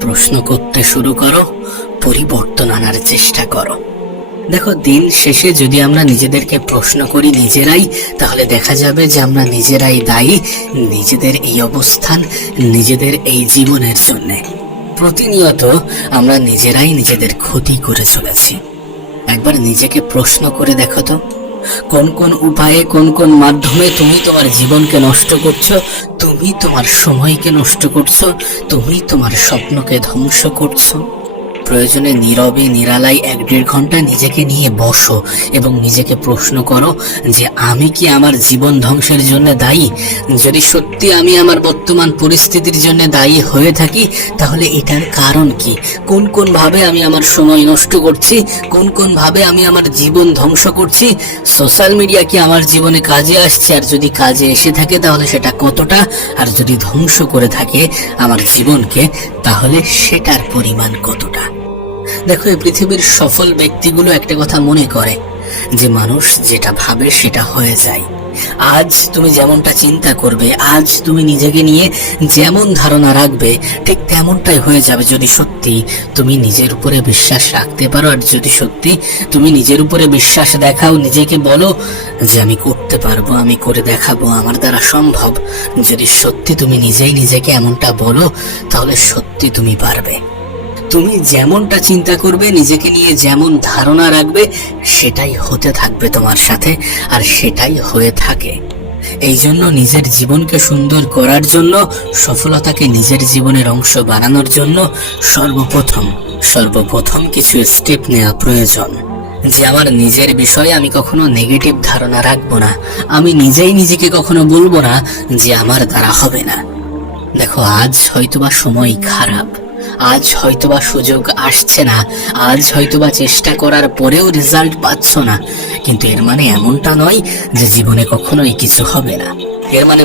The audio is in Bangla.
প্রশ্ন করতে শুরু করো, পরিবর্তন আনার চেষ্টা করো। দেখো, দিন শেষে যদি আমরা নিজেদেরকে প্রশ্ন করি নিজেরাই, তাহলে দেখা যাবে যে আমরা নিজেরাই দায়ী নিজেদের এই অবস্থান, নিজেদের এই জীবনের জন্য। প্রতিনিয়ত আমরা নিজেরাই নিজেদের ক্ষতি করে চলেছি। একবার নিজেকে প্রশ্ন করে দেখো তো, কোন কোন উপায়ে, কোন কোন মাধ্যমে তুমি তোমার জীবনকে নষ্ট করছো, তুমি তোমার সময়কে নষ্ট করছো, তুমি তোমার স্বপ্নকে ধ্বংস করছো। প্রয়োজনে নীরবে নিরালায় 1-1.5 ঘন্টা নিজেকে নিয়ে বসো এবং নিজেকে প্রশ্ন করো যে আমি কি আমার জীবন ধ্বংসের জন্য দায়ী? যদি সত্যি আমি আমার বর্তমান পরিস্থিতির জন্য দায়ী হয়ে থাকি, তাহলে এটার কারণ কি? কোন কোন ভাবে আমি আমার সময় নষ্ট করছি, কোন কোন ভাবে আমি আমার জীবন ধ্বংস করছি? সোশ্যাল মিডিয়া কি আমার জীবনে কাজে আসছে? আর যদি কাজে এসে থাকে তাহলে সেটা কতটা? আর যদি ধ্বংস করে থাকে আমার জীবনকে, তাহলে সেটার পরিমাণ কতটা? দেখো, এই পৃথিবীর সফল ব্যক্তিগুলো একটা কথা মনে করে যে মানুষ যেটা ভাবে সেটা হয়ে যায়। আজ তুমি যেমনটা চিন্তা করবে, আজ তুমি নিজেকে নিয়ে যেমন ধারণা রাখবে, ঠিক তেমনটাই হয়ে যাবে যদি সত্যি তুমি নিজের উপরে বিশ্বাস রাখতে পারো। আর যদি সত্যি তুমি নিজের উপরে বিশ্বাস দেখাও, নিজেকে বলো যে আমি করতে পারবো, আমি করে দেখাবো, আমার দ্বারা সম্ভব। যদি সত্যি তুমি নিজেই নিজেকে এমনটা বলো, তাহলে সত্যি তুমি পারবে। তুমি যেমনটা চিন্তা করবে, নিজেকে নিয়ে যেমন ধারণা রাখবে, সেটাই হতে থাকবে তোমার সাথে, আর সেটাই হয়ে থাকে। এই জন্য নিজের জীবনকে সুন্দর করার জন্য, সফলতাকে নিজের জীবনের অংশ বানানোর জন্য সর্বপ্রথম কিছু স্টেপ নেওয়া প্রয়োজন। যে আমার নিজের বিষয়ে আমি কখনো নেগেটিভ ধারণা রাখবো না। আমি নিজেই নিজেকে কখনো বলবো না যে আমার দ্বারা হবে না। দেখো, আজ হয়তোবা সময় খারাপ, আজ হয়তোবা সুযোগ আসছে না, আজ হয়তোবা চেষ্টা করার পরেও রেজাল্ট পাচ্ছ না, কিন্তু এর মানে এমনটা নয় যে জীবনে কখনোই কিছু হবে না। এর মানে